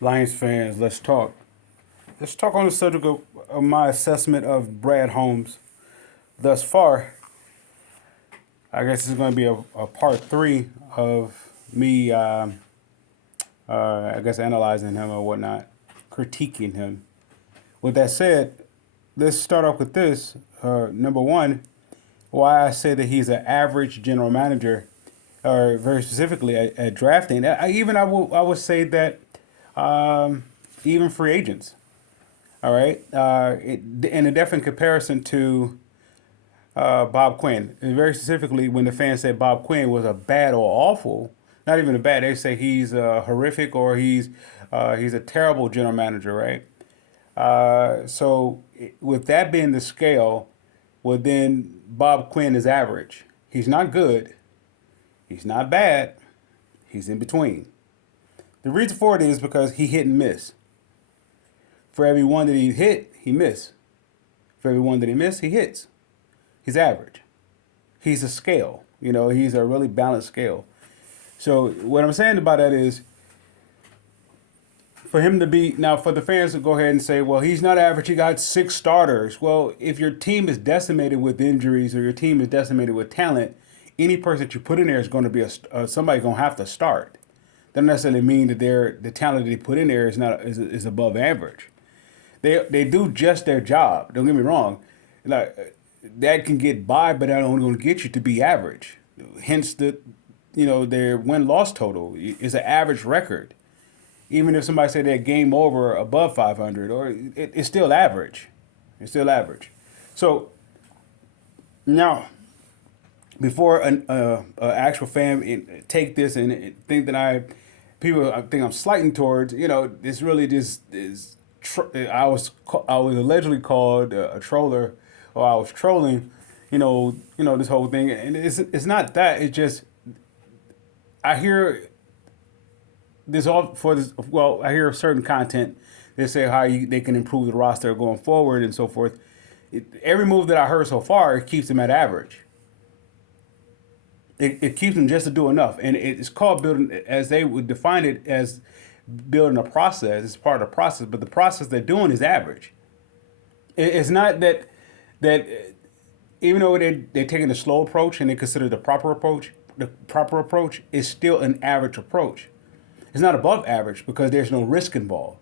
Lions fans, let's talk. Let's talk on the subject of my assessment of Brad Holmes thus far. I guess this is going to be a part three of me, I guess, analyzing him or whatnot, critiquing him. With that said, let's start off with this. Number one, why I say that he's an average general manager, or very specifically at drafting. I would say that even free agents. All right, in a definite comparison to Bob Quinn, and very specifically when the fans say Bob Quinn was a bad or awful, not even a bad, they say he's horrific or he's a terrible general manager, right? With that being the scale, well then Bob Quinn is average. He's not good. He's not bad. He's in between. The reason for it is because he hit and miss. For every one that he hit, he missed. For every one that he missed, he hits. He's average. He's a scale. He's a really balanced scale. So what I'm saying about that is for him to be now for the fans to go ahead and say, well, he's not average. He got six starters. Well, if your team is decimated with injuries or your team is decimated with talent, any person that you put in there is going to be somebody going to have to start. Doesn't necessarily mean that the talent that they put in there is above average. They do just their job. Don't get me wrong. Like that can get by, but that only going to get you to be average. Hence their win loss total is an average record. Even if somebody say they're game over above 500, or it's still average. It's still average. So now, before an actual fan take this and think that I think I'm slighting towards, this really just is. I was allegedly called a troller, or I was trolling, this whole thing, and it's not that. It's just I hear this all for this. Well, I hear certain content. They say they can improve the roster going forward and so forth. Every move that I heard so far, it keeps them at average. It keeps them just to do enough, and it's called building, as they would define it as building a process. It's part of the process, but the process they're doing is average. It's not that even though they're taking the slow approach and they consider the proper approach is still an average approach. It's not above average because there's no risk involved.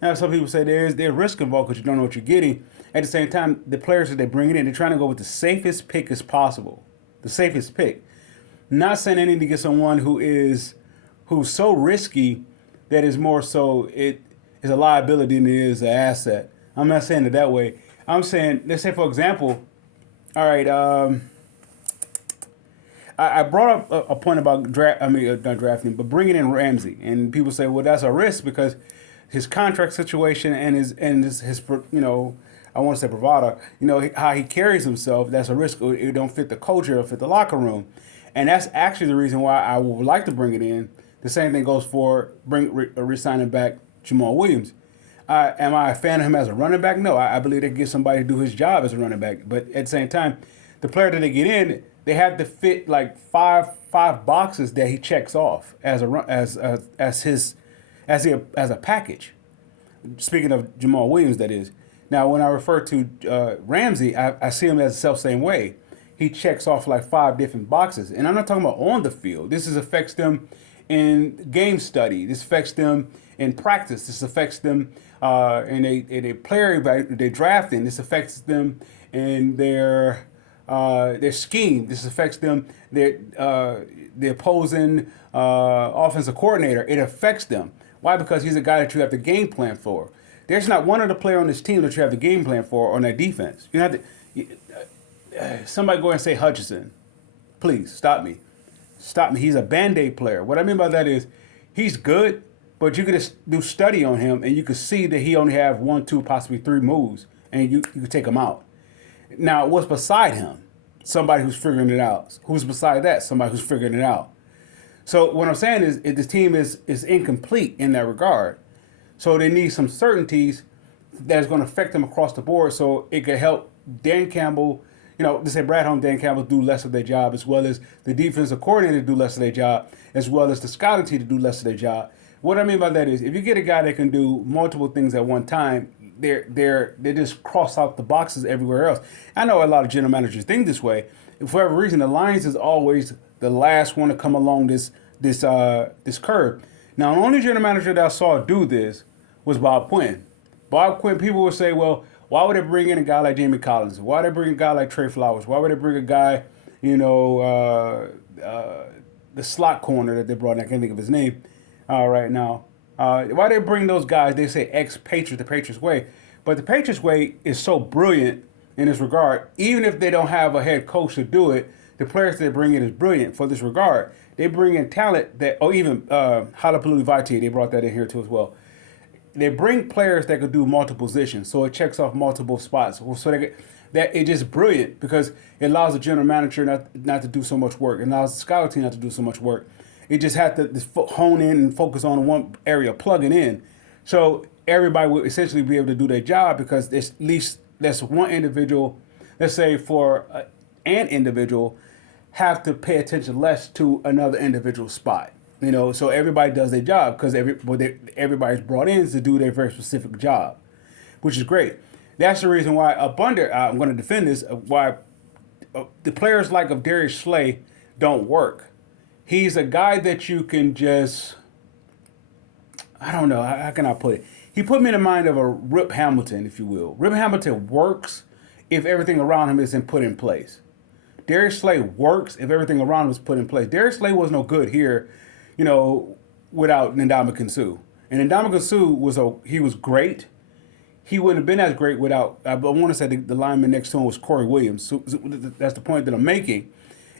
Now, some people say there's risk involved because you don't know what you're getting. At the same time, the players that they bring in, they're trying to go with the safest pick as possible. The safest pick. Not saying they need to get someone who's so risky that is more so it is a liability than it is an asset. I'm not saying it that way. I'm saying, let's say for example, all right, I brought up a point about not drafting, but bringing in Ramsey, and people say, well, that's a risk because his contract situation and his I want to say bravado, how he carries himself, that's a risk. It don't fit the culture, it don't fit the locker room, and that's actually the reason why I would like to bring it in. The same thing goes for re-signing back Jamal Williams. Am I a fan of him as a running back? No, I believe they get somebody to do his job as a running back. But at the same time, the player that they get in, they have to fit like five boxes that he checks off as a package. Speaking of Jamal Williams, that is. Now, when I refer to Ramsey, I see him as the self-same way. He checks off like five different boxes, and I'm not talking about on the field. This affects them in game study. This affects them in practice. This affects them in a player they're drafting. This affects them in their scheme. This affects them the opposing offensive coordinator. It affects them. Why? Because he's a guy that you have to game plan for. There's not one other player on this team that you have to game plan for on that defense. You have to. Somebody go and say Hutchinson. Please stop me. Stop me. He's a band-aid player. What I mean by that is he's good, but you could just do study on him and you could see that he only have one, two, possibly three moves, and you could take him out. Now, what's beside him? Somebody who's figuring it out. Who's beside that? Somebody who's figuring it out. So what I'm saying is this team is incomplete in that regard. So they need some certainties that is going to affect them across the board so it could help Dan Campbell, they say Brad Holmes, Dan Campbell do less of their job, as well as the defensive coordinator do less of their job, as well as the scouting team to do less of their job. What I mean by that is, if you get a guy that can do multiple things at one time, they just cross out the boxes everywhere else. I know a lot of general managers think this way. For whatever reason, the Lions is always the last one to come along this curve. Now, the only general manager that I saw do this was Bob Quinn. Bob Quinn, people would say, well, why would they bring in a guy like Jamie Collins? Why would they bring a guy like Trey Flowers? Why would they bring a guy, you know, the slot corner that they brought in? I can't think of his name right now. Why they bring those guys? They say ex-Patriots, the Patriots way. But the Patriots way is so brilliant in this regard. Even if they don't have a head coach to do it, the players they bring in is brilliant for this regard. They bring in talent that, or even Halapalooza Vitae, they brought that in here too as well. They bring players that could do multiple positions, so it checks off multiple spots. So that it's just brilliant because it allows the general manager not to do so much work. It allows the scout team not to do so much work. It just had to hone in and focus on one area, plugging in. So everybody will essentially be able to do their job because there's at least that's one individual. Let's say for an individual, have to pay attention less to another individual spot. You know, so everybody does their job because everybody's brought in to do their very specific job, which is great. That's the reason why I'm going to defend this, why the players like of Darius Slay don't work. He's a guy that you can just, I don't know, how can I put it? He put me in the mind of a Rip Hamilton, if you will. Rip Hamilton works if everything around him isn't put in place. Darius Slay works if everything around him is put in place. Darius Slay was no good here, you know, without Ndamukong Suh. And Ndamukong Suh he was great. He wouldn't have been as great without. I want to say the lineman next to him was Corey Williams. So that's the point that I'm making.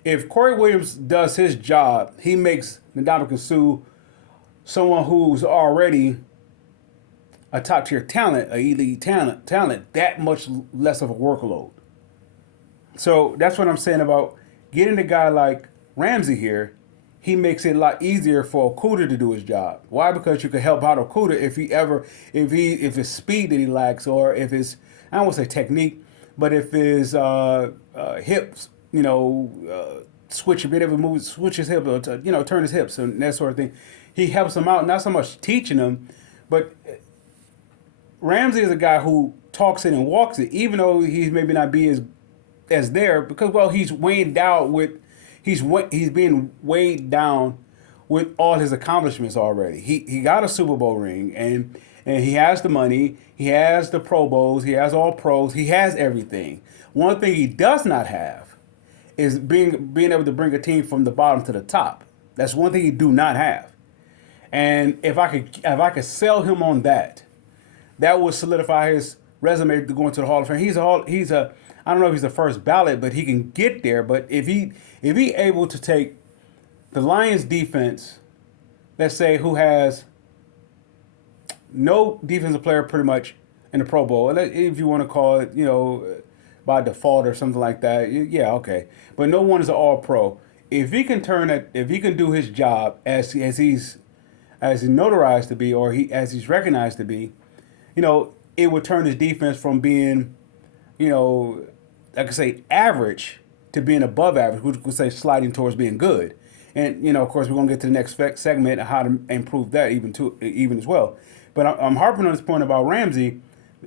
If Corey Williams does his job, he makes Ndamukong Suh someone who's already a top tier talent, a elite talent, that much less of a workload. So that's what I'm saying about getting a guy like Ramsey here. He makes it a lot easier for Okudah to do his job. Why? Because you can help out Okudah if it's speed that he lacks, or if it's, I don't want to say technique, but if his hips, you know, switch a bit of a move, switch his hip, or to, you know, turn his hips and that sort of thing. He helps him out, not so much teaching him, but Ramsey is a guy who talks it and walks it, even though he's maybe not be as there, because, well, he's weighed down with, he's being weighed down with all his accomplishments already. He got a Super Bowl ring, and he has the money, he has the Pro Bowls, he has all pros, he has everything. One thing he does not have is being able to bring a team from the bottom to the top. That's one thing he do not have. And if I could sell him on that, that would solidify his resume to go into the Hall of Fame. He's a I don't know if he's the first ballot, but he can get there. But if he able to take the Lions defense, let's say, who has no defensive player pretty much in the Pro Bowl, if you want to call it, you know, by default or something like that, yeah, okay. But no one is an All Pro. If he can do his job as he's notarized to be, or as he's recognized to be, you know, it would turn his defense from being, you know, like I say, average to being above average, which would say sliding towards being good. And, you know, of course, we're going to get to the next segment, how to improve that even as well. But I'm harping on this point about Ramsey.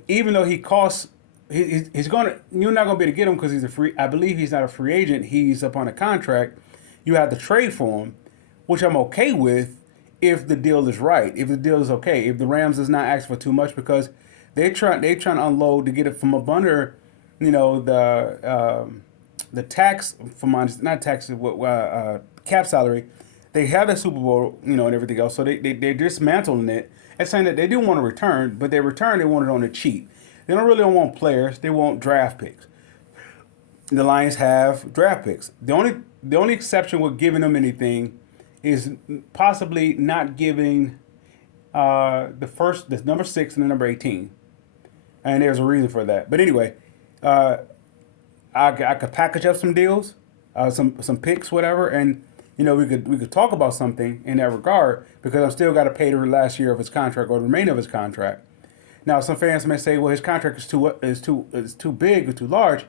Even though he costs, he's going to, you're not going to be able to get him because he's a free, I believe he's not a free agent. He's up on a contract. You have to trade for him, which I'm okay with if the deal is right, if the deal is okay, if the Rams does not ask for too much, because they're trying to unload to get it from up under, you know, the tax for not tax, cap salary. They have a Super Bowl, you know, and everything else. So they're dismantling it and saying that they do want to return, but they want it on the cheap. They don't want players. They want draft picks. The Lions have draft picks. The only exception with giving them anything is possibly not giving the number 6 and the number 18. And there's a reason for that. But anyway, I could package up some deals, some picks, whatever, and you know we could talk about something in that regard, because I'm still got to pay the last year of his contract or the remainder of his contract. Now, some fans may say, well, his contract is too big or too large.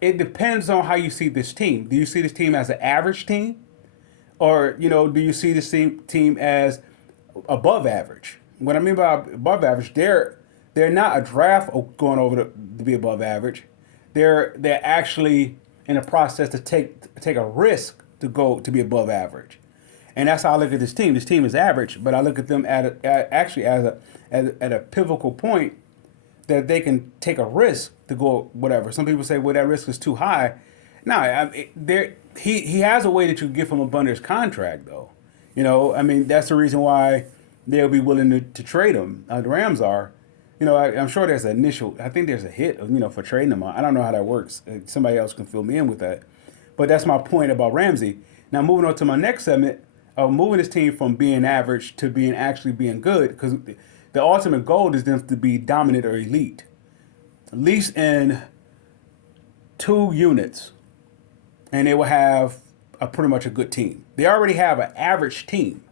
It depends on how you see this team. Do you see this team as an average team, or, you know, do you see this team as above average. What I mean by above average, they're not a draft going over to be above average. They're actually in a process to take a risk to go to be above average, and that's how I look at this team. This team is average, but I look at them actually at a pivotal point that they can take a risk to go whatever. Some people say, well, that risk is too high. No, he has a way that you can get from up under his contract, though. I mean, that's the reason why they'll be willing to trade him. The Rams are. I'm sure there's I think there's a hit, for trading him. I don't know how that works. Somebody else can fill me in with that. But that's my point about Ramsey. Now, moving on to my next segment, moving this team from being average to actually being good, because the ultimate goal is them to be dominant or elite, at least in 2 units, and they will have pretty much a good team. They already have an average team.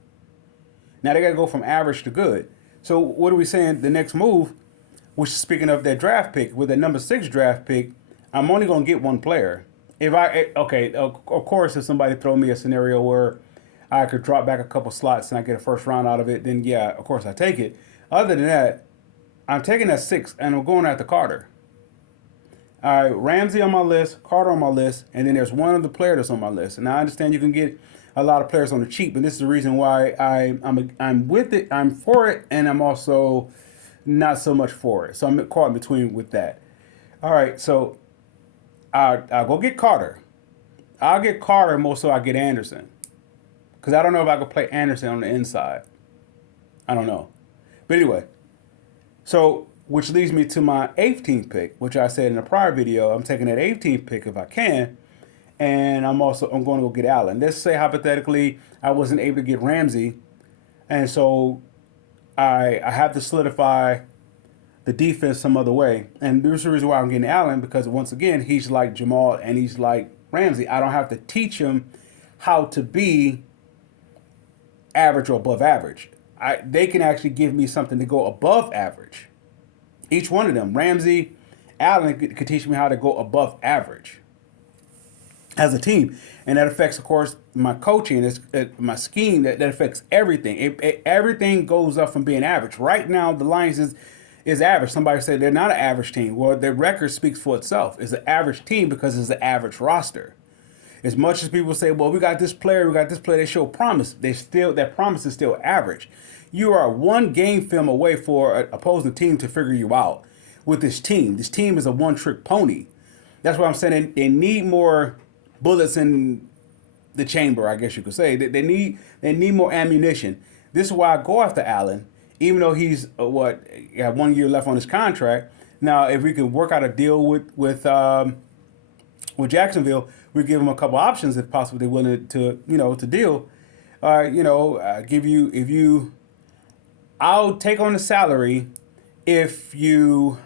Now they got to go from average to good. So what are we saying? The next move, which speaking of that draft pick, with that number 6 draft pick, I'm only going to get one player. Of course, if somebody throw me a scenario where I could drop back a couple slots and I get a first round out of it, then yeah, of course I take it. Other than that, I'm taking that 6 and I'm going after Carter. All right, Ramsey on my list, Carter on my list, and then there's one other player that's on my list. And I understand you can get a lot of players on the cheap, but this is the reason why I'm with it, I'm for it, and I'm also not so much for it. So I'm caught in between with that. All right, so I'll go get Carter. I'll get Carter more so I get Anderson. Because I don't know if I could play Anderson on the inside. I don't know. But anyway, so which leads me to my 18th pick, which I said in a prior video, I'm taking that 18th pick if I can. And I'm going to go get Allen. Let's say hypothetically I wasn't able to get Ramsey. And so I have to solidify the defense some other way. And there's the reason why I'm getting Allen, because once again, he's like Jamal and he's like Ramsey. I don't have to teach him how to be average or above average. They can actually give me something to go above average. Each one of them, Ramsey, Allen, could teach me how to go above average as a team. And that affects, of course, my coaching, my scheme, that affects everything. Everything goes up from being average. Right now, the Lions is average. Somebody said they're not an average team. Well, their record speaks for itself. It's an average team because it's an average roster. As much as people say, well, we got this player, they show promise. That promise is still average. You are one game film away for an opposing team to figure you out with this team. This team is a one-trick pony. That's what I'm saying. They need more bullets in the chamber, I guess you could say. They need more ammunition. This is why I go after Allen, even though he's got 1 year left on his contract. Now, if we can work out a deal with Jacksonville, we give them a couple options if possible. They're willing to deal. I'll take on the salary if you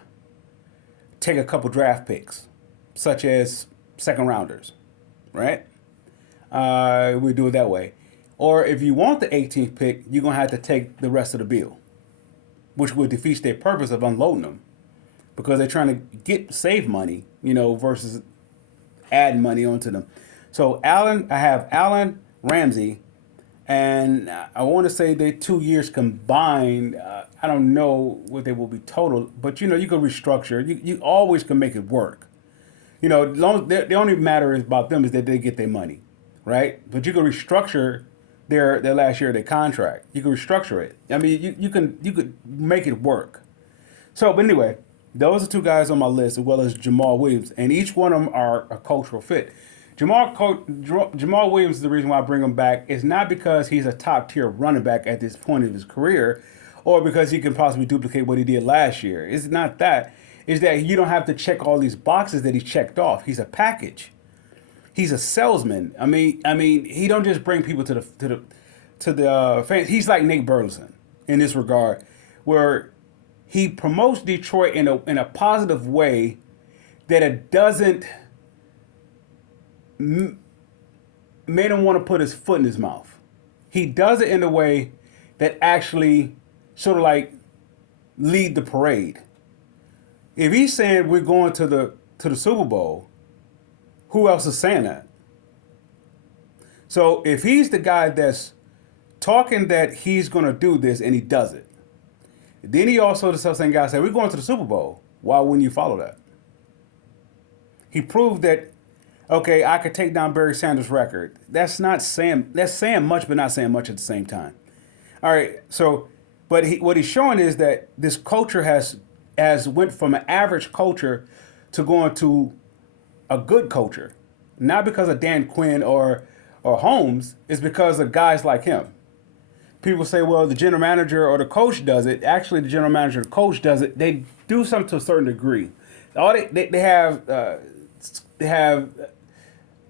take a couple draft picks, such as second rounders, right? We do it that way. Or if you want the 18th pick, you're going to have to take the rest of the bill, which would defeat their purpose of unloading them, because they're trying to save money, versus adding money onto them. So I have Allen, Ramsey, and I want to say they 2 years combined. I don't know what they will be total, but you can restructure. You always can make it work. The only matter about them is that they get their money, right? But you can restructure their last year of their contract. You can restructure it. I mean, you could make it work. So, but anyway, those are 2 guys on my list, as well as Jamal Williams, and each one of them are a cultural fit. Jamal Williams is the reason why I bring him back. It's not because he's a top tier running back at this point of his career, or because he can possibly duplicate what he did last year. It's not that. It's that you don't have to check all these boxes that he checked off. He's a package. He's a salesman. I mean, he don't just bring people to the fans. He's like Nate Burleson in this regard, where he promotes Detroit in a positive way that it doesn't made him want to put his foot in his mouth. He does it in a way that actually sort of like lead the parade. If he's saying we're going to the Super Bowl, who else is saying that? So if he's the guy that's talking that he's going to do this and he does it. Then he also, the self-same guy, said, we're going to the Super Bowl. Why wouldn't you follow that? He proved that, okay, I could take down Barry Sanders' record. That's saying much, but not saying much at the same time. All right, so, but what he's showing is that this culture has went from an average culture to going to a good culture. Not because of Dan Quinn or Holmes, it's because of guys like him. People say, well, the general manager or the coach does it. Actually, the general manager or the coach does it. They do something to a certain degree. All they have,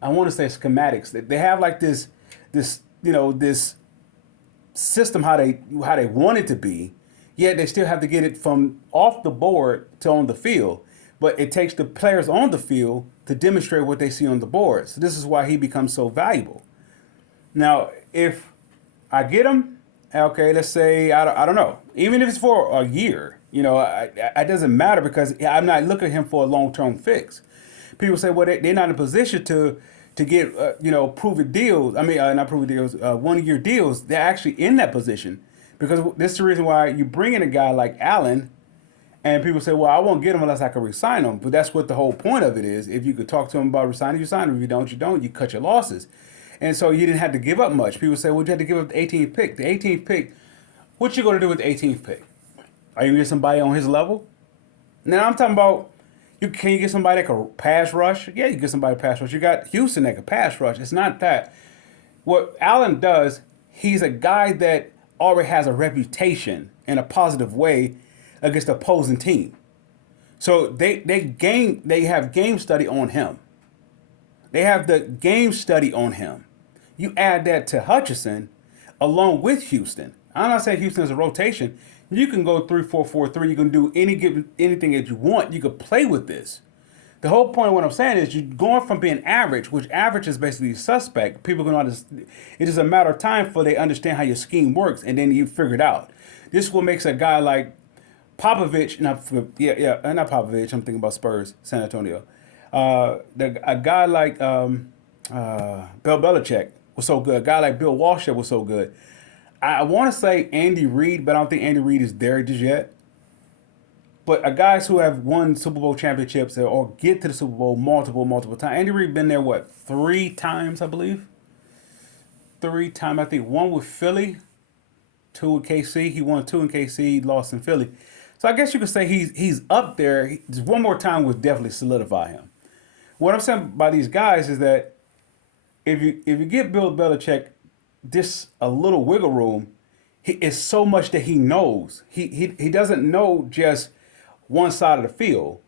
I want to say schematics. They have like this system how they want it to be, yet they still have to get it from off the board to on the field. But it takes the players on the field to demonstrate what they see on the board. So this is why he becomes so valuable. Now, if I get him, okay, let's say, I don't know, even if it's for a year, it doesn't matter because I'm not looking at him for a long-term fix. People say, well, they're not in a position to get, proven deals. I mean, not proven deals, 1-year deals. They're actually in that position because this is the reason why you bring in a guy like Allen. And people say, well, I won't get him unless I can resign him. But that's what the whole point of it is. If you could talk to him about resigning, you sign him. If you don't, you don't. You cut your losses. And so you didn't have to give up much. People say, well, you had to give up the 18th pick. The 18th pick, what you going to do with the 18th pick? Are you going to get somebody on his level? Now, I'm talking about, can you get somebody that can pass rush? Yeah, you get somebody to pass rush. You got Houston that can pass rush. It's not that. What Allen does, he's a guy that already has a reputation in a positive way against the opposing team. So they have game study on him. They have the game study on him. You add that to Hutchinson along with Houston. I'm not saying Houston is a rotation. You can go 3-4-4-3. You can do anything that you want. You could play with this. The whole point of what I'm saying is you're going from being average, which average is basically suspect. People can understand. It is a matter of time before they understand how your scheme works, and then you figure it out. This is what makes a guy like Popovich, not Popovich. I'm thinking about Spurs, San Antonio. A guy like Bill Belichick was so good. A guy like Bill Walsh was so good. I want to say Andy Reid, but I don't think Andy Reid is there just yet. But guys who have won Super Bowl championships or get to the Super Bowl multiple times. Andy Reid been there, 3 times, I believe? 3 times, I think. 1 with Philly, 2 with KC. He won 2 in KC, lost in Philly. So I guess you could say he's up there. Just one more time would definitely solidify him. What I'm saying by these guys is that if you give Bill Belichick this a little wiggle room, it's so much that he knows. He doesn't know just one side of the field.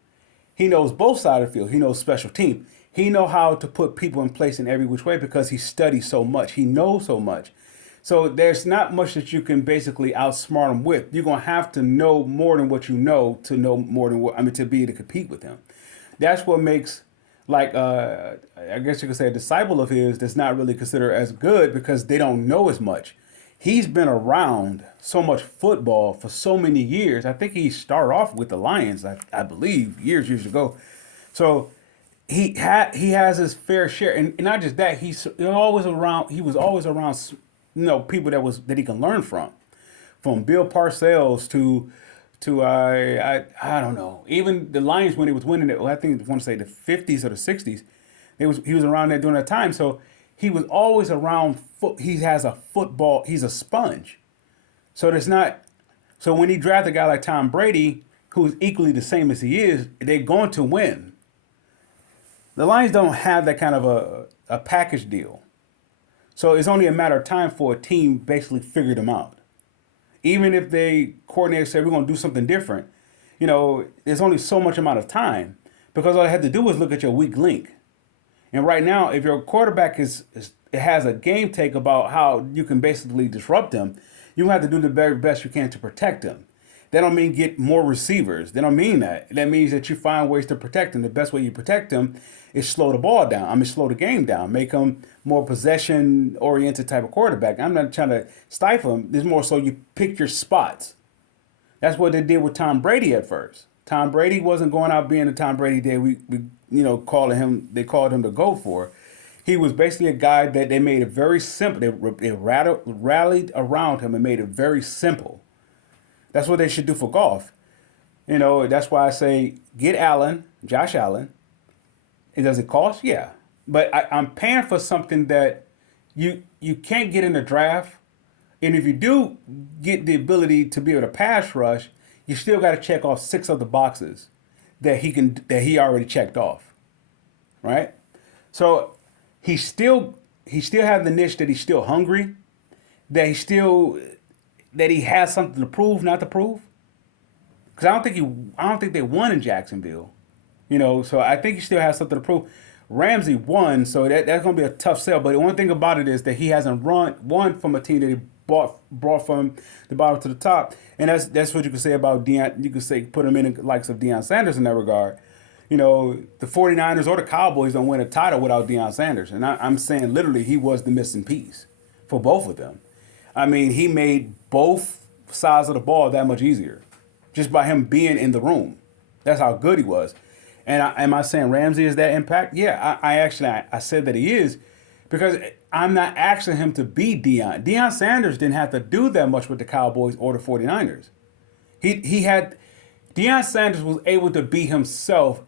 He knows both sides of the field. He knows special team. He knows how to put people in place in every which way because he studies so much. He knows so much. So there's not much that you can basically outsmart him with. You're going to have to know more than what you know to know more than to be able to compete with him. That's what makes, I guess you could say a disciple of his that's not really considered as good because they don't know as much. He's been around so much football for so many years. I think he started off with the Lions, I believe, years ago. So he has his fair share. And not just that, he was always around people that he can learn from Bill Parcells to I don't know, even the Lions when he was winning it. I think I want to say the 50s or the 60s. He was around there during that time. So he was always around. He has a football. He's a sponge. So there's not. So when he drafted a guy like Tom Brady, who's equally the same as he is, they're going to win. The Lions don't have that kind of a package deal. So it's only a matter of time for a team basically figure them out. Even if they coordinate say we're going to do something different, there's only so much amount of time because all they have to do is look at your weak link. And right now, if your quarterback has a game take about how you can basically disrupt them, you have to do the very best you can to protect them. That don't mean get more receivers. They don't mean that. That means that you find ways to protect them. The best way you protect them is slow the ball down. Slow the game down. Make them more possession-oriented type of quarterback. I'm not trying to stifle them. It's more so you pick your spots. That's what they did with Tom Brady at first. Tom Brady wasn't going out being the Tom Brady that we called him. They called him to go for. He was basically a guy that they made it very simple. They rallied around him and made it very simple. That's what they should do for Goff. That's why I say get Allen, Josh Allen. And does it cost? Yeah. But I'm paying for something that you can't get in the draft. And if you do get the ability to be able to pass rush, you still got to check off six other boxes that he already checked off. Right? So he still has the niche that he's still hungry, that he has something to prove, not to prove. Because I don't think they won in Jacksonville. So I think he still has something to prove. Ramsey won, so that's going to be a tough sell. But the one thing about it is that he hasn't won from a team that he brought from the bottom to the top, and that's what you can say about Deion. You could say put him in the likes of Deion Sanders in that regard. The 49ers or the Cowboys don't win a title without Deion Sanders, and I'm saying literally he was the missing piece for both of them. I mean, he made both sides of the ball that much easier just by him being in the room. That's how good he was. And am I saying Ramsey is that impact? Yeah, I said that he is because I'm not asking him to be Deion. Deion Sanders didn't have to do that much with the Cowboys or the 49ers. Deion Sanders was able to be himself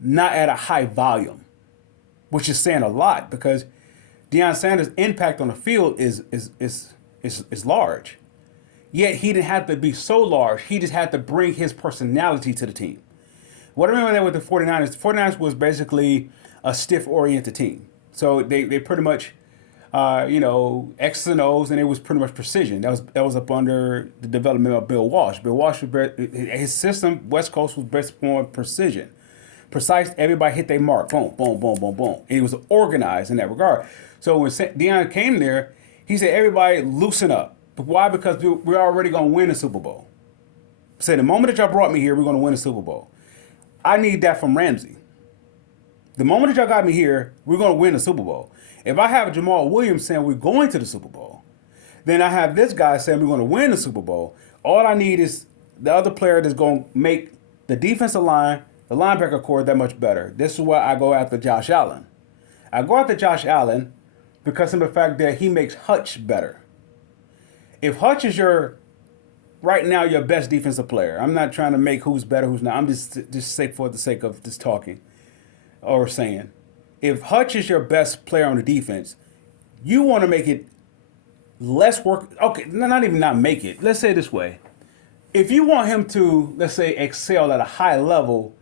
not at a high volume, which is saying a lot because Deion Sanders' impact on the field is large. Yet he didn't have to be so large. He just had to bring his personality to the team. What I remember that with the 49ers, the 49ers was basically a stiff-oriented team. So they pretty much, X's and O's, and it was pretty much precision. That was up under the development of Bill Walsh. Bill Walsh, his system, West Coast, was based on precision. Precise, everybody hit their mark. Boom, boom, boom, boom, boom. And it was organized in that regard. So when Deion came there, he said, everybody loosen up. But why? Because we're already going to win the Super Bowl. Say, the moment that y'all brought me here, we're going to win the Super Bowl. I need that from Ramsey. The moment that y'all got me here, we're going to win the Super Bowl. If I have Jamal Williams saying we're going to the Super Bowl, then I have this guy saying we're going to win the Super Bowl. All I need is the other player that's going to make the defensive line, the linebacker core that much better. This is why I go after Josh Allen. I go after Josh Allen because of the fact that he makes Hutch better. If Hutch is right now your best defensive player, I'm not trying to make who's better, who's not. I'm just for the sake of just talking or saying. If Hutch is your best player on the defense, you want to make it less work. Okay, not even not make it. Let's say it this way. If you want him to, let's say, excel at a high level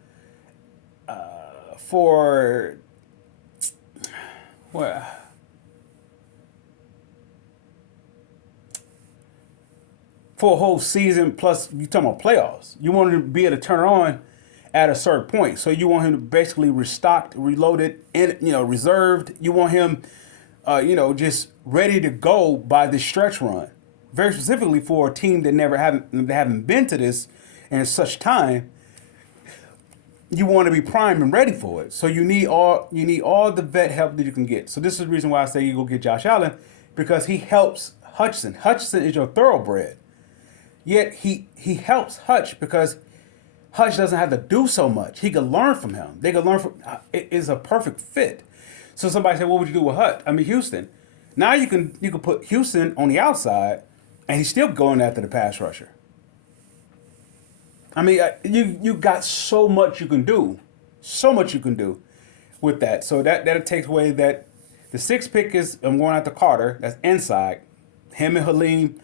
for, well, for a whole season, plus you talking about playoffs. You want him to be able to turn on at a certain point. So you want him to basically restocked, reloaded, and reserved. You want him, just ready to go by the stretch run. Very specifically for a team that haven't been to this in such time. You want to be primed and ready for it. So you need all the vet help that you can get. So this is the reason why I say you go get Josh Allen, because he helps Hutchinson. Hutchinson is your thoroughbred. Yet he helps Hutch because Hutch doesn't have to do so much. He can learn from him. They can learn from. It is a perfect fit. So somebody said, "What would you do with Hutch?" I mean, Houston. Now you can put Houston on the outside, and he's still going after the pass rusher. I mean, you got so much you can do, with that. So that takes away that the sixth pick is I'm going after Carter. That's inside. Him and Halim.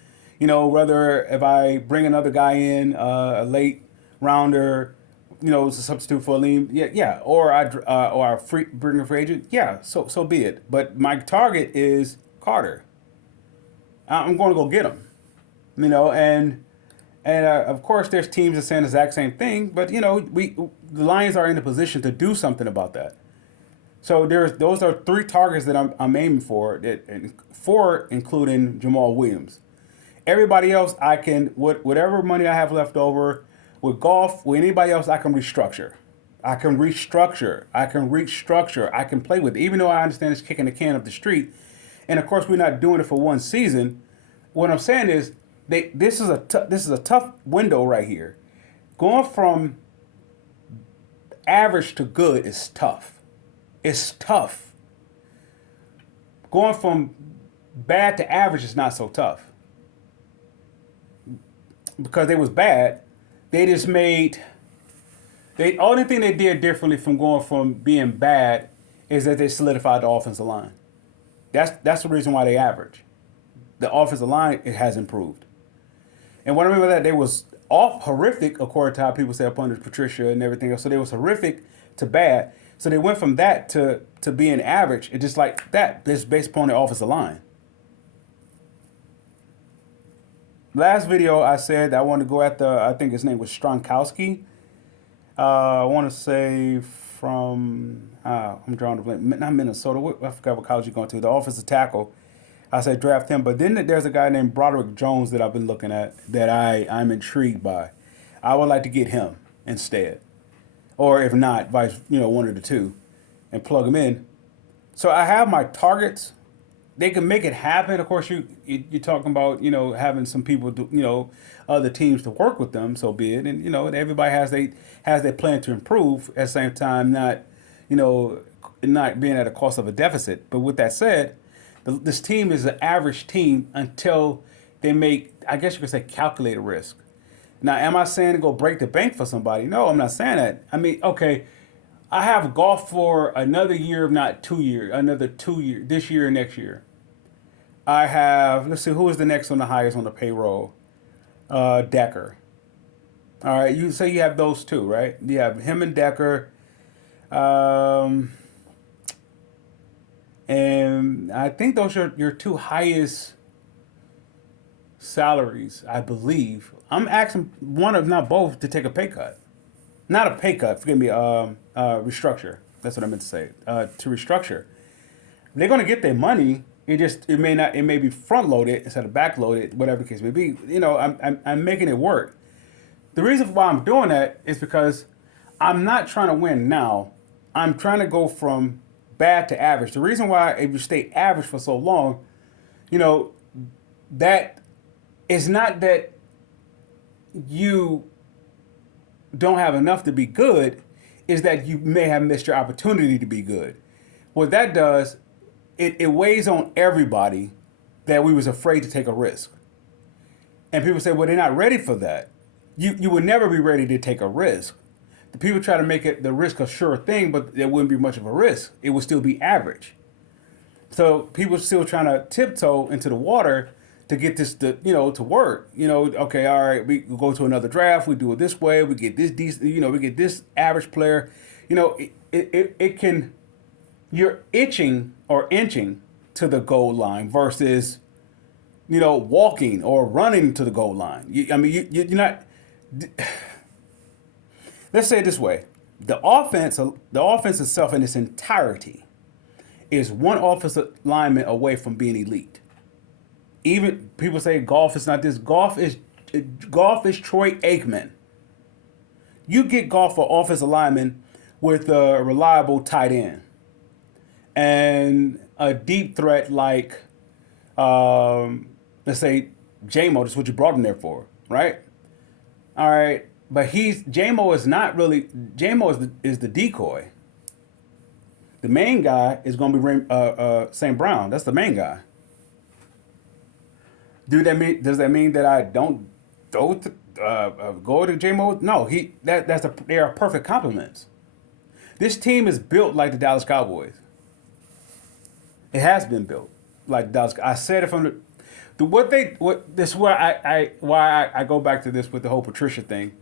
Whether if I bring another guy in, a late rounder, as a substitute for Aleem, yeah, or I bring a free agent, yeah, so be it. But my target is Carter. I'm going to go get him, and of course there's teams that saying the exact same thing, but the Lions are in a position to do something about that. So those are three targets that I'm aiming for, and four including Jamal Williams. Everybody else, I can, whatever money I have left over, with Goff, with anybody else, I can restructure. I can play with it. Even though I understand it's kicking the can up the street. And of course, we're not doing it for one season. What I'm saying is, this is a tough window right here. Going from average to good is tough. It's tough. going from bad to average is not so tough because they was bad. They just made they only thing they did differently from going from being bad is that they solidified the offensive line. That's the reason why they average. The offensive line it has improved. And what I remember that they was off horrific according to how people say up under Patricia and everything else. So they was horrific to bad. So they went from that to being average. It just like that, just based upon the offensive line. Last video I said that I wanted to go at I think his name was Stronkowski. I want to say from, I'm drawing a blank, not Minnesota, I forgot what college he's going to, the offensive tackle. I said draft him, but then there's a guy named Broderick Jones that I've been looking at that I'm intrigued by. I would like to get him instead. Or if not, one of the two, and plug him in. So I have my targets. They can make it happen. Of course, you're talking about having some people, other teams to work with them. So be it, and everybody has their plan to improve at the same time, not being at a cost of a deficit. But with that said, this team is an average team until they make, I guess you could say, calculated risk. Now, am I saying to go break the bank for somebody? No, I'm not saying that. I mean, okay, I have Goff for another year, if not 2 years, another 2 years, this year and next year. I have, let's see, who is the next on the highest on the payroll? Decker. All right, you say you have those two, right? You have him and Decker. And I think those are your two highest salaries, I believe. I'm asking one of not both to take a pay cut. Not a pay cut, forgive me, restructure. That's what I meant to say. To restructure. They're gonna get their money. It may be front loaded instead of back loaded, whatever the case may be. I'm making it work. The reason why I'm doing that is because I'm not trying to win now. I'm trying to go from bad to average. The reason why if you stay average for so long, that is not that you don't have enough to be good, is that you may have missed your opportunity to be good. What that does, it weighs on everybody that we was afraid to take a risk. And people say, well, they're not ready for that. You would never be ready to take a risk. The people try to make it the risk a sure thing, but there wouldn't be much of a risk. It would still be average. So people still trying to tiptoe into the water to get this to work. Okay, all right, we go to another draft, we do it this way, we get this decent, we get this average player. It can, you're itching or inching to the goal line versus walking or running to the goal line. You're not. Let's say it this way: the offense itself in its entirety is one offensive lineman away from being elite. Even people say Goff is not this. Goff is Troy Aikman. You get Goff for offensive lineman with a reliable tight end and a deep threat like, let's say, J-Mo. That's what you brought him there for, right? All right, but J-Mo is not really. J-Mo is the decoy. The main guy is going to be St. Brown. That's the main guy. Does that mean that I don't go to J-Mo? No, they are perfect complements. This team is built like the Dallas Cowboys. It has been built like Dallas. I said it from this is why I go back to this with the whole Patricia thing,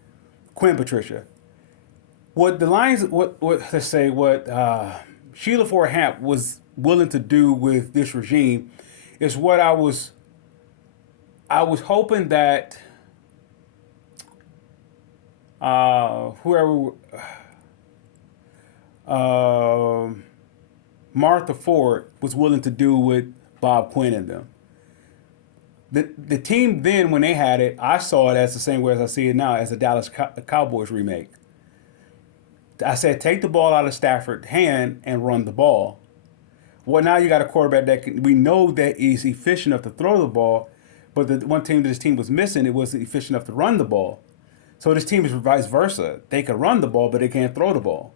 Quinn Patricia. What the Lions, let's say what Sheila Ford Hamp was willing to do with this regime is what I was hoping that whoever Martha Ford was willing to do with Bob Quinn and them. The team then, when they had it, I saw it as the same way as I see it now, as a Dallas Cowboys remake. I said, take the ball out of Stafford's hand and run the ball. Well, now you got a quarterback we know that is efficient enough to throw the ball, but the one thing that this team was missing, it wasn't efficient enough to run the ball. So this team is vice versa. They can run the ball, but they can't throw the ball.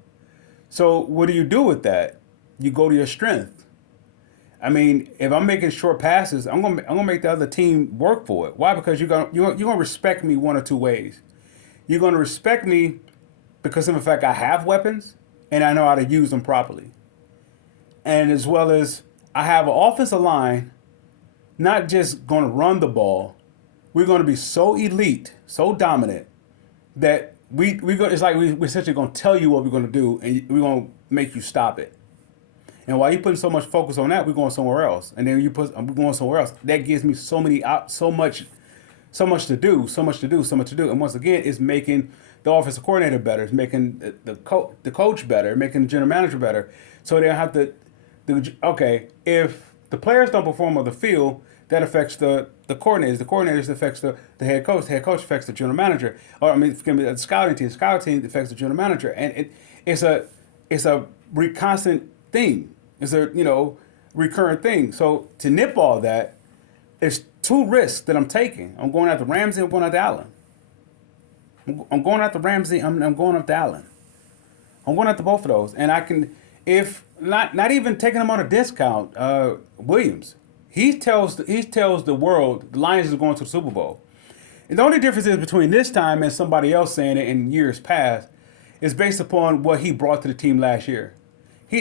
So what do you do with that? You go to your strength. I mean, if I'm making short passes, I'm gonna make the other team work for it. Why? Because you're gonna respect me one or two ways. You're gonna respect me because of the fact I have weapons and I know how to use them properly, and as well as I have an offensive line, not just gonna run the ball. We're gonna be so elite, so dominant that we go. It's like we're essentially gonna tell you what we're gonna do, and we're gonna make you stop it. And while you putting so much focus on that, we're going somewhere else. And then we're going somewhere else. That gives me so much to do, so much to do, so much to do. And once again, it's making the offensive coordinator better. It's making the coach better, making the general manager better. So they don't have to. Okay, if the players don't perform on the field, that affects the coordinators. The coordinators affects the head coach. The head coach affects the general manager. Or I mean, the scouting team. The scouting team affects the general manager. And it's a constant thing. It's a recurrent thing. So to nip all that, it's two risks that I'm taking. I'm going after Ramsey. I'm going after Allen. I'm going after Ramsey. I'm going after Allen. I'm going after both of those, and I can, if not even taking them on a discount. Williams, he tells the world the Lions are going to the Super Bowl. And the only difference is between this time and somebody else saying it in years past is based upon what he brought to the team last year.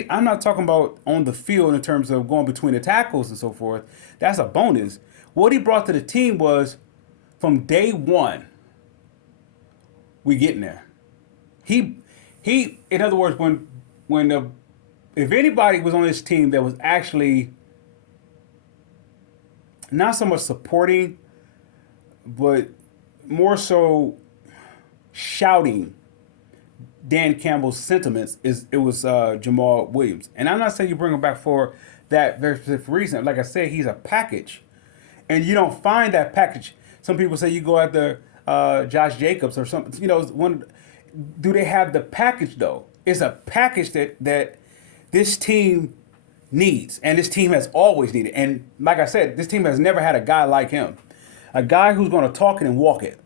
I'm not talking about on the field in terms of going between the tackles and so forth. That's a bonus. What he brought to the team was from day one, we getting there. He in other words, if anybody was on this team that was actually not so much supporting, but more so shouting Dan Campbell's sentiments, it was Jamal Williams. And I'm not saying you bring him back for that very specific reason. Like I said, he's a package. And you don't find that package. Some people say you go after Josh Jacobs or something. Do they have the package though? It's a package that this team needs. And this team has always needed. And like I said, this team has never had a guy like him. A guy who's going to talk it and walk it.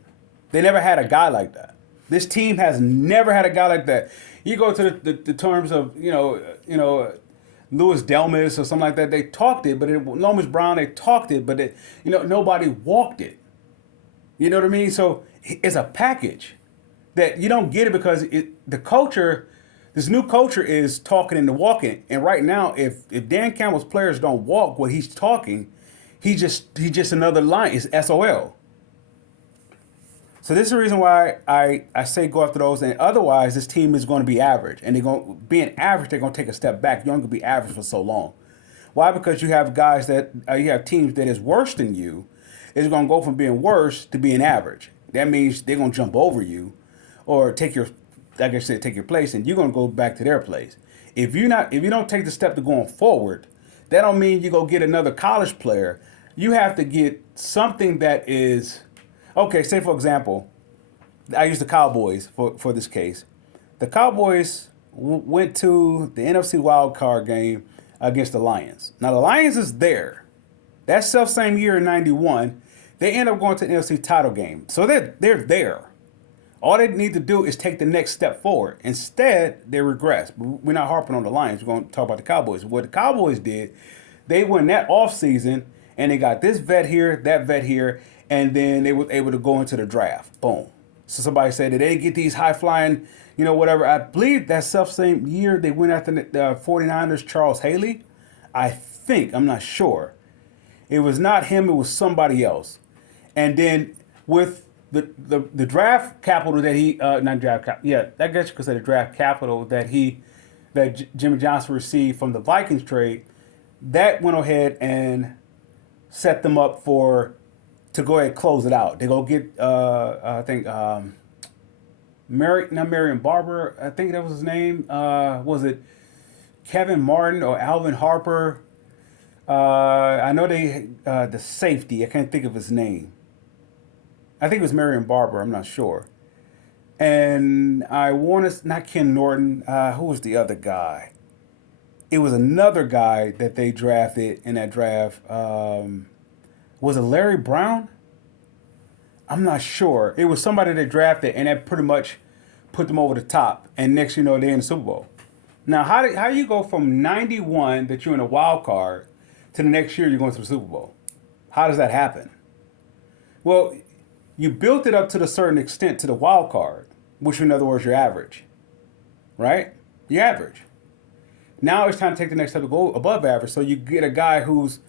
They never had a guy like that. This team has never had a guy like that. You go to the terms of Louis Delmas or something like that. They talked it, but Lomas Brown, they talked it, but nobody walked it. You know what I mean? So it's a package that you don't get it because the culture, this new culture is talking and walking. And right now, if Dan Campbell's players don't walk what he's talking, he's just another line. It's SOL. So this is the reason why I say go after those, and otherwise this team is going to be average, and being average, they're going to take a step back. You're only going to be average for so long. Why? Because you have guys you have teams that is worse than you, is going to go from being worse to being average. That means they're going to jump over you, or take your place, and you're going to go back to their place. If you don't take the step to going forward, that don't mean you go get another college player. You have to get something that is. Okay, say for example, I use the Cowboys for this case. The Cowboys went to the NFC wild card game against the Lions. Now the Lions is there. That self-same year in '91, they end up going to the NFC title game. So they're there. All they need to do is take the next step forward. Instead, they regress. We're not harping on the Lions. We're going to talk about the Cowboys. What the Cowboys did, they went that offseason and they got this vet here, that vet here, and then they were able to go into the draft. Boom. So somebody said that they get these high-flying, whatever. I believe that self-same year they went after the 49ers, Charles Haley. I'm not sure. It was not him, it was somebody else. And then with the draft capital that he, not draft capital, yeah, I guess you could say the draft capital that Jimmy Johnson received from the Vikings trade, that went ahead and set them up to go ahead and close it out. They go get, I think, not Marion Barber, I think that was his name. Was it Kevin Martin or Alvin Harper? I know the safety, I can't think of his name. I think it was Marion Barber, I'm not sure. And I want to, not Ken Norton, who was the other guy? It was another guy that they drafted in that draft. Was it Larry Brown? I'm not sure. It was somebody they drafted, and that pretty much put them over the top. And next, they're in the Super Bowl. Now, how you go from '91 that you're in a wild card to the next year you're going to the Super Bowl. How does that happen? Well, you built it up to a certain extent to the wild card, which in other words, you're average, right? You're average. Now it's time to take the next step to go above average. So you get a guy who's,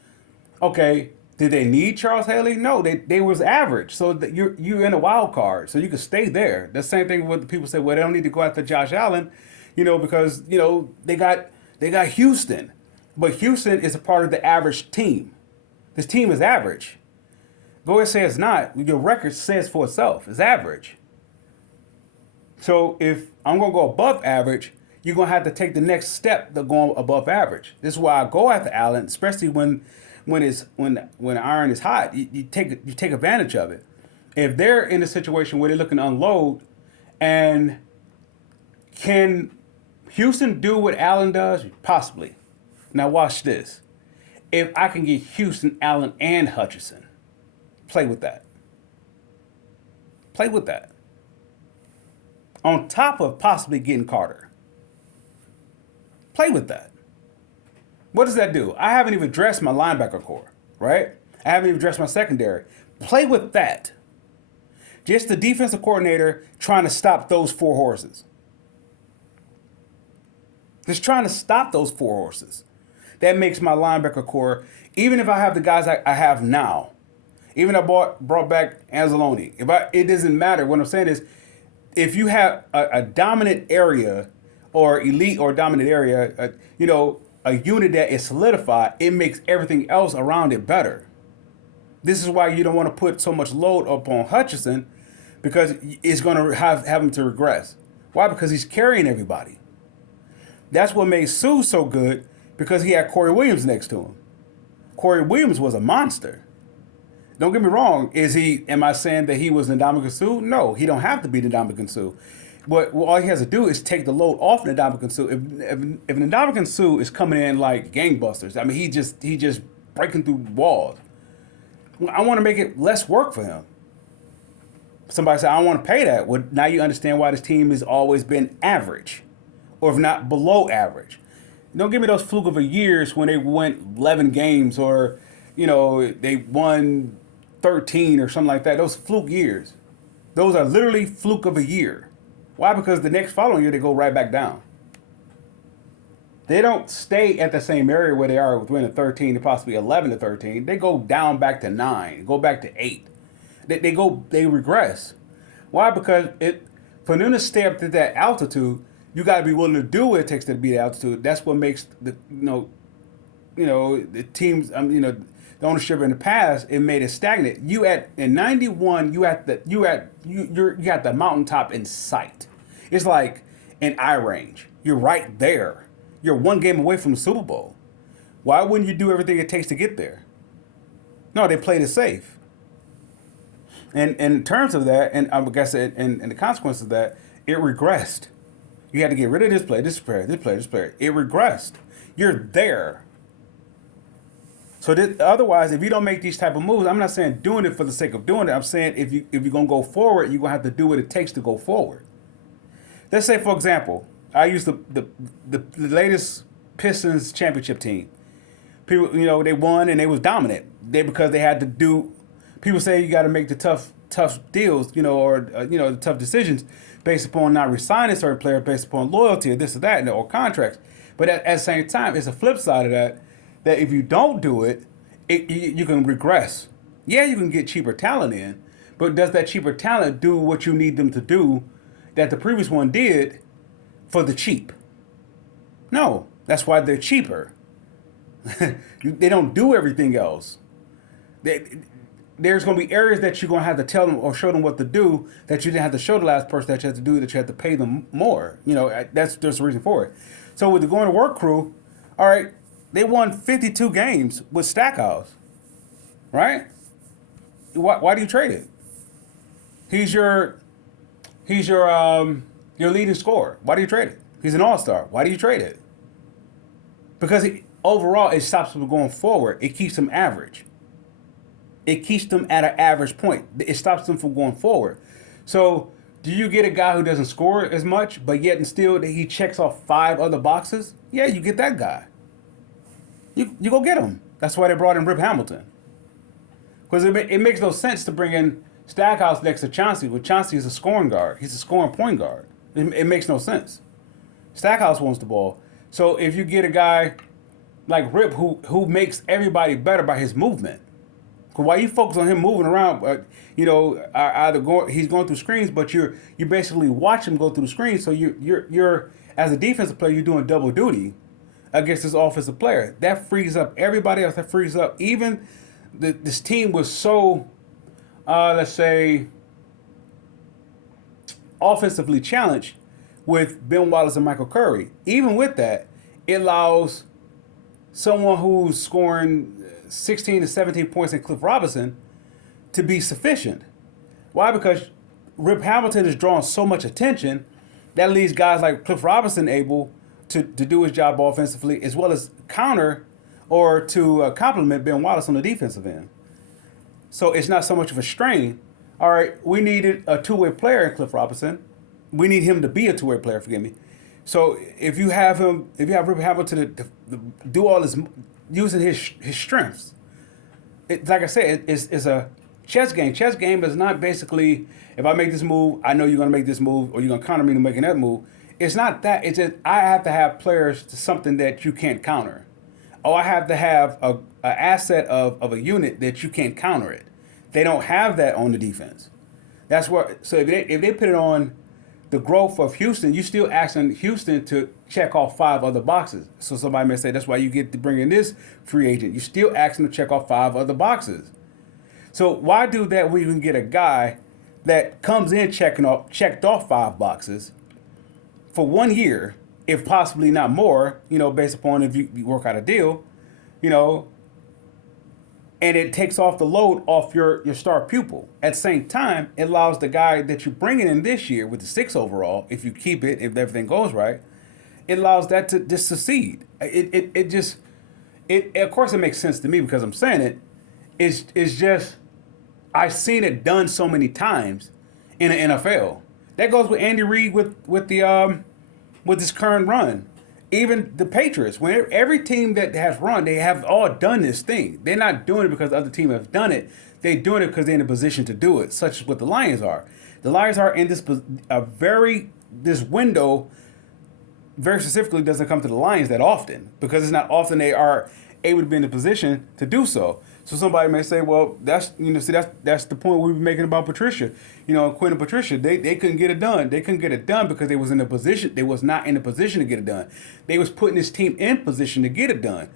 okay, did they need Charles Haley? No, they was average. So that you're in a wild card, so you can stay there. The same thing with the people say, well, they don't need to go after Josh Allen, because they got Houston, but Houston is a part of the average team. This team is average. Go ahead and say it's not. Your record says for itself. It's average. So if I'm gonna go above average, you're gonna have to take the next step to go above average. This is why I go after Allen, especially when iron is hot. You take advantage of it. If they're in a situation where they're looking to unload, and can Houston do what Allen does? Possibly. Now watch this. If I can get Houston, Allen, and Hutchinson, play with that. Play with that. On top of possibly getting Carter. Play with that. What does that do? I haven't even addressed my linebacker core, right? I haven't even addressed my secondary. Play with that. Just the defensive coordinator trying to stop those four horses. Just trying to stop those four horses. That makes my linebacker core, even if I have the guys I have now, even if I brought back Anzalone, it doesn't matter. What I'm saying is, if you have a dominant area or elite or dominant area, a unit that is solidified, it makes everything else around it better. This is why you don't want to put so much load upon Hutchinson, because it's going to have him to regress. Why? Because he's carrying everybody. That's what made Sue so good, because he had Corey Williams next to him. Corey Williams was a monster. Don't get me wrong. Am I saying that he was Ndamukong Suh? No, he don't have to be Ndamukong Suh. But all he has to do is take the load off Ndamukong Suh. If Ndamukong Suh is coming in like gangbusters, I mean, he just breaking through walls. I want to make it less work for him. Somebody said, I don't want to pay that. Well, now you understand why this team has always been average, or if not below average. Don't give me those fluke of a years when they went 11 games or, they won 13 or something like that. Those fluke years. Those are literally fluke of a year. Why? Because the next following year, they go right back down. They don't stay at the same area where they are with winning 13 to possibly 11 to 13. They go down back to 9, go back to 8. They regress. Why? Because for them to stay up to that altitude, you got to be willing to do what it takes to be the altitude. That's what makes the teams. The ownership in the past, it made it stagnant. In '91, you got the mountaintop in sight. It's like an eye range. You're right there. You're one game away from the Super Bowl. Why wouldn't you do everything it takes to get there? No, they played it safe. And in terms of that, and I guess and the consequence of that, it regressed. You had to get rid of this player. It regressed. You're there. So otherwise, if you don't make these type of moves, I'm not saying doing it for the sake of doing it. I'm saying if you're gonna go forward, you're gonna have to do what it takes to go forward. Let's say, for example, I use the latest Pistons championship team. People, they won and they was dominant. Because they had to do. People say you got to make the tough deals, or the tough decisions based upon not resigning certain players, based upon loyalty or this or that, or contracts. But at the same time, it's a flip side of that if you don't do it, you can regress. Yeah, you can get cheaper talent in, but does that cheaper talent do what you need them to do that the previous one did for the cheap? No, that's why they're cheaper. They don't do everything else. There's going to be areas that you're going to have to tell them or show them what to do that you didn't have to show the last person that you had to do, that you had to pay them more. There's a reason for it. So with the going to work crew, all right, they won 52 games with Stackhouse, right? Why do you trade it? He's your leading scorer. Why do you trade it? He's an all-star. Why do you trade it? Because overall, it stops them going forward. It keeps them average. It keeps them at an average point. It stops them from going forward. So, do you get a guy who doesn't score as much, but yet and still he checks off 5 other boxes? Yeah, you get that guy. You go get him. That's why they brought in Rip Hamilton. Because it makes no sense to bring in Stackhouse next to Chauncey, when Chauncey is a scoring guard. He's a scoring point guard. It makes no sense. Stackhouse wants the ball. So if you get a guy like Rip who makes everybody better by his movement, because while you focus on him moving around, he's going through screens, but you basically watch him go through the screens. So you're as a defensive player, you're doing double duty against this offensive player. That frees up everybody else. That frees up even this team was so, let's say, offensively challenged with Ben Wallace and Michael Curry. Even with that, it allows someone who's scoring 16 to 17 points in Cliff Robinson to be sufficient. Why? Because Rip Hamilton is drawing so much attention that leaves guys like Cliff Robinson able to do his job offensively as well as counter or to complement Ben Wallace on the defensive end. So it's not so much of a strain. All right, we needed a two-way player in Cliff Robinson. We need him to be a two-way player, forgive me. So if you have Rip Hamilton to do all this, using his strengths, like I said, it's a chess game. Chess game is not basically, if I make this move, I know you're going to make this move, or you're going to counter me to making that move. It's not that. It's just I have to have players to something that you can't counter. Or I have to have an asset of a unit that you can't counter it. They don't have that on the defense. That's what. So if they put it on the growth of Houston, you still asking Houston to check off 5 other boxes. So somebody may say that's why you get to bring in this free agent. You still asking to check off 5 other boxes. So why do that when you can get a guy that comes in checked off 5 boxes for 1 year, if possibly not more, based upon if you work out a deal, and it takes off the load off your star pupil. At the same time, it allows the guy that you're bringing in this year with the 6 overall, if you keep it, if everything goes right, it allows that to just succeed. It of course it makes sense to me because I'm saying it. It's just I've seen it done so many times in the NFL. That goes with Andy Reid with this current run. Even the Patriots, when every team that has run, they have all done this thing. They're not doing it because other teams have done it. They're doing it because they're in a position to do it, such as what the Lions are. The Lions are in this window. Very specifically, doesn't come to the Lions that often because it's not often they are able to be in a position to do so. So somebody may say, well, that's the point we were making about Patricia. Quinn and Patricia, they couldn't get it done. They couldn't get it done because they was in a position. They was not in a position to get it done. They was putting this team in position to get it done.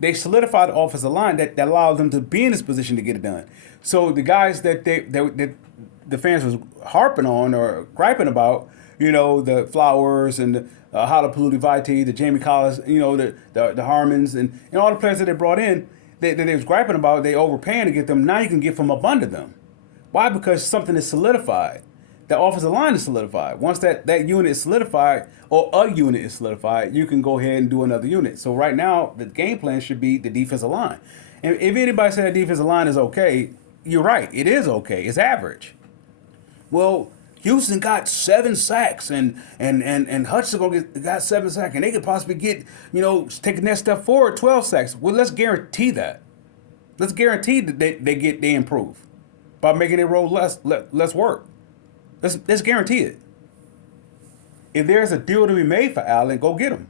They solidified the offensive line that allowed them to be in this position to get it done. So the guys that the fans was harping on or griping about, the Flowers and the Halapalooty Vitae, the Jamie Collins, the Harmons and all the players that they brought in, that they was griping about, they overpaying to get them. Now you can get from up under them. Why? Because something is solidified. The offensive line is solidified. Once that unit is solidified, or a unit is solidified, you can go ahead and do another unit. So right now, the game plan should be the defensive line. And if anybody said the defensive line is okay, you're right. It is okay. It's average. Well, Houston got 7 sacks, and Hutchinson got 7 sacks, and they could possibly get, take the next step forward, 12 sacks. Well, let's guarantee that. Let's guarantee that they improve by making their role less work. Let's guarantee it. If there's a deal to be made for Allen, go get him.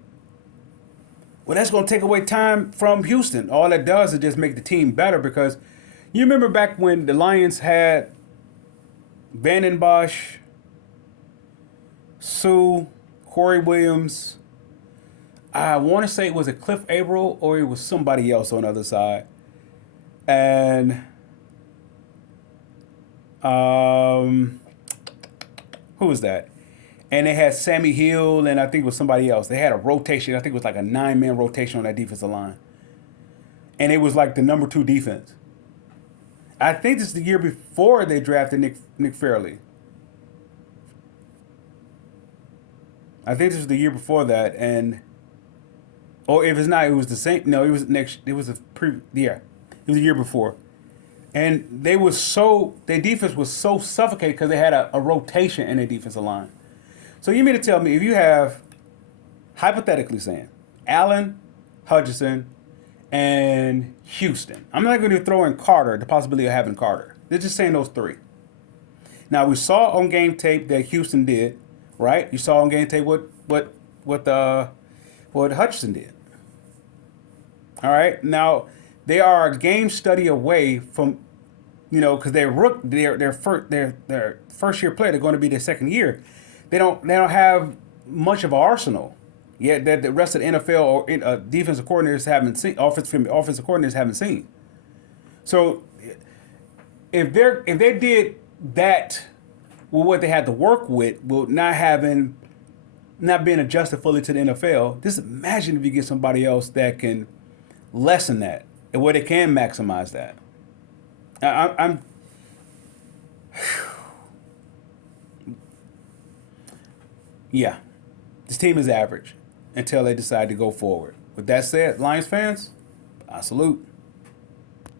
Well, that's going to take away time from Houston. All that does is just make the team better because you remember back when the Lions had Vanden Bosch, Sue, Corey Williams. I want to say it was a Cliff Averill or it was somebody else on the other side. And who was that? And they had Sammy Hill and I think it was somebody else. They had a rotation. I think it was like a 9-man rotation on that defensive line. And it was like the number 2 defense. I think this is the year before they drafted Nick Fairley. I think this was the year before that, or if it's not, it was the same. No, it was next. It was it was the year before, and their defense was so suffocated because they had a rotation in their defensive line. So you mean to tell me if you have, hypothetically saying, Allen, Hutchinson, and Houston. I'm not going to throw in Carter, the possibility of having Carter. They're just saying those three. Now we saw on game tape that Houston did, right? You saw on game tape what Hutchinson did. All right. Now they are a game study away from, because they're first year player. They're going to be their second year. They don't have much of an arsenal yet that the rest of the NFL or defensive coordinators haven't seen, offensive coordinators haven't seen. So if they did that with what they had to work with not being adjusted fully to the NFL, just imagine if you get somebody else that can lessen that and where they can maximize that. I'm yeah, this team is average until they decide to go forward. With that said, Lions fans, I salute.